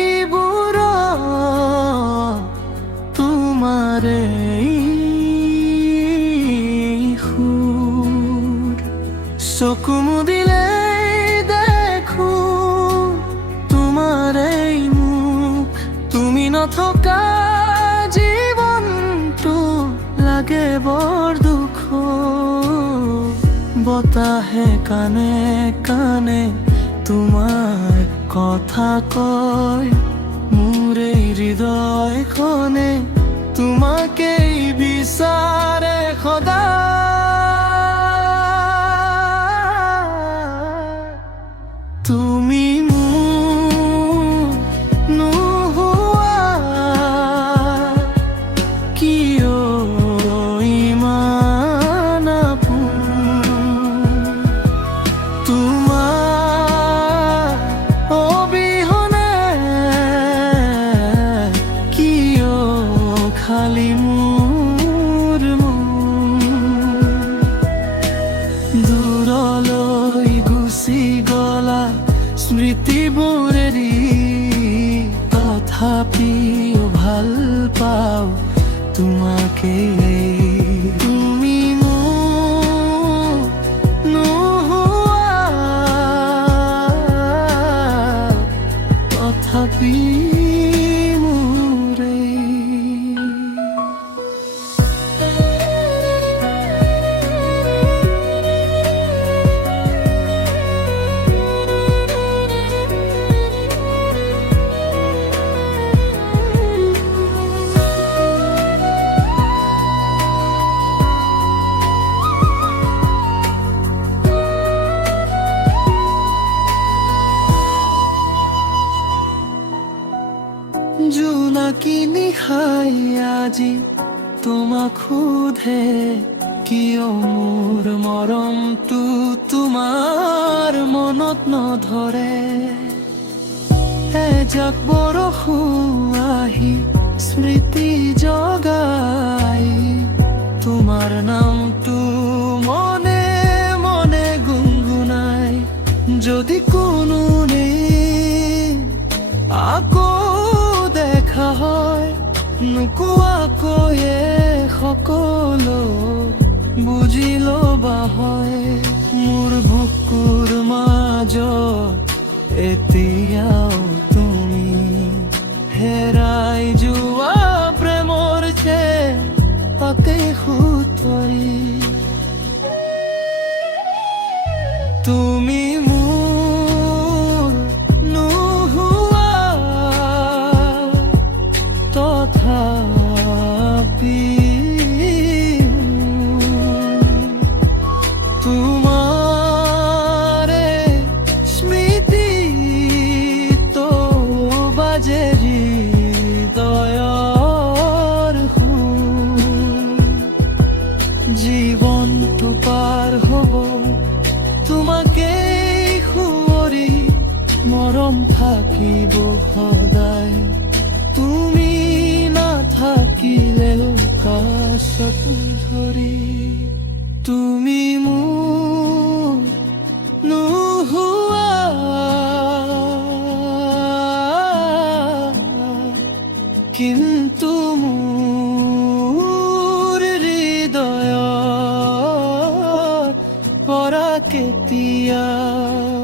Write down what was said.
স্মৃতিবোৰ তোমাৰে সুৰ চকু মুদিলে দেখো তোমাৰে মুখ তুমি নথকা জীৱনটো লাগে বৰ দুখ বতাহে কানে কানে তোমাৰ কথা কয় মোৰ এই হৃদয়খনে তোমাকেই বিচাৰে সদায় তুমি মোৰ নোহোৱা কিয় ইমান আপোন তোমাৰ অবিহনে কিয় খালি মোৰ মন দূৰলৈ গুচি গলা স্মৃতিবোৰ এৰি তথাপিও ভাল পাওঁ তোমাকে তুমি মোৰ নোহোৱা তথাপি জোনাকী নিশাই আজি তোমাক সোধে কিয় মোৰ মৰমটো তোমাৰ মনত নধৰে এজাক বৰষুণ আহি স্মৃতি জগাই তোমাৰ নামটো মনে মনে গুণগুণাই যদি কোনো আকৌ দেখা হয় নোকোৱাকৈয়ে সকলো বুজি ল'বা হয় মোৰ বুকুৰ মাজত এতিয়াও তুমি হেৰাই যোৱা প্ৰেমৰ যে তাকে সুতৰি তুমি মোৰ নোহোৱা তথাপি তোমাৰে স্মৃতি তো বাজে হৃদয়ৰ সুৰ জীৱনটো পাৰ হ'ব তোমাকেই সুঁৱৰি মৰম থাকিব সদায় তুমি নাথাকিলেও কাষত ধৰি তুমি মোৰ নোহোৱা কিন্তু মোৰ হৃদয়ৰ পৰা কেতিয়াও